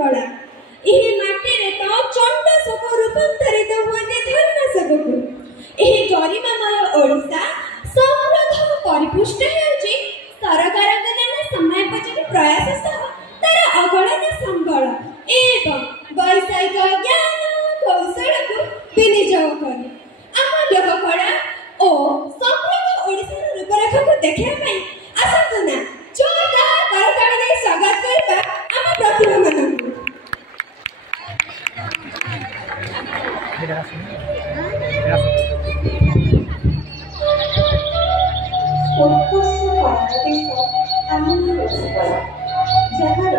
कला एही माटी रे तो चंड शोक रूपांतरित हुए धर्म सबको एही गरिमामय ओडिशा समृद्ध परिपुष्ट हेउची सरकार नाना समयोपयोगी प्रयास सह तार अगणन संबल एवं वैषयिक ज्ञान कौशल को विनियोग करे आम लोककला और समृद्ध ओडिशार रूपरेखा को देखिया पई आसंतु ना जोरदार करताली दे स्वागत करबा आम प्रतिभा मानकु। जहार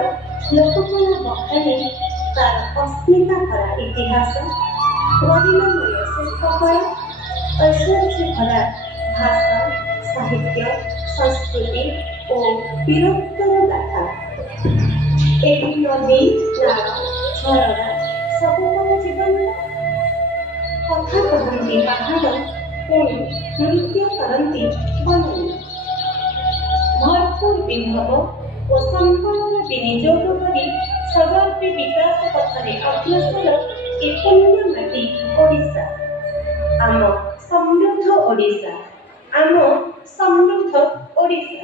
लोककला बखाने तार अस्मिता भरा इतिहास गरिमामय शिल्पकला ऐश्वर्य भरा भाषा साहित्य संस्कृति और वीरत्वर गाथा एही नदी नाल झरना सबुतर जीवन कथा कहती पहाड़ पुणी नृत्य करती बनई भरपूर विभव और संपन्न विनियोग करी सर्वाग्रे विकास पथरे अग्रसर एकन्य माटी ओडिशा आम समृद्ध ओडिशा आम समृद्ध ओडिशा।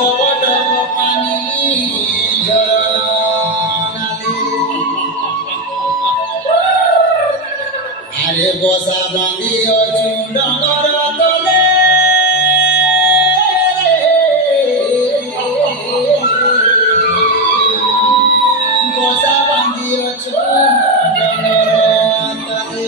Daba daba বসা বাঁধি অছু ডঙ্গর তলে বসা বাঁধি অছু ডঙ্গর তলে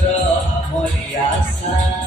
Mitra, Mori Asa.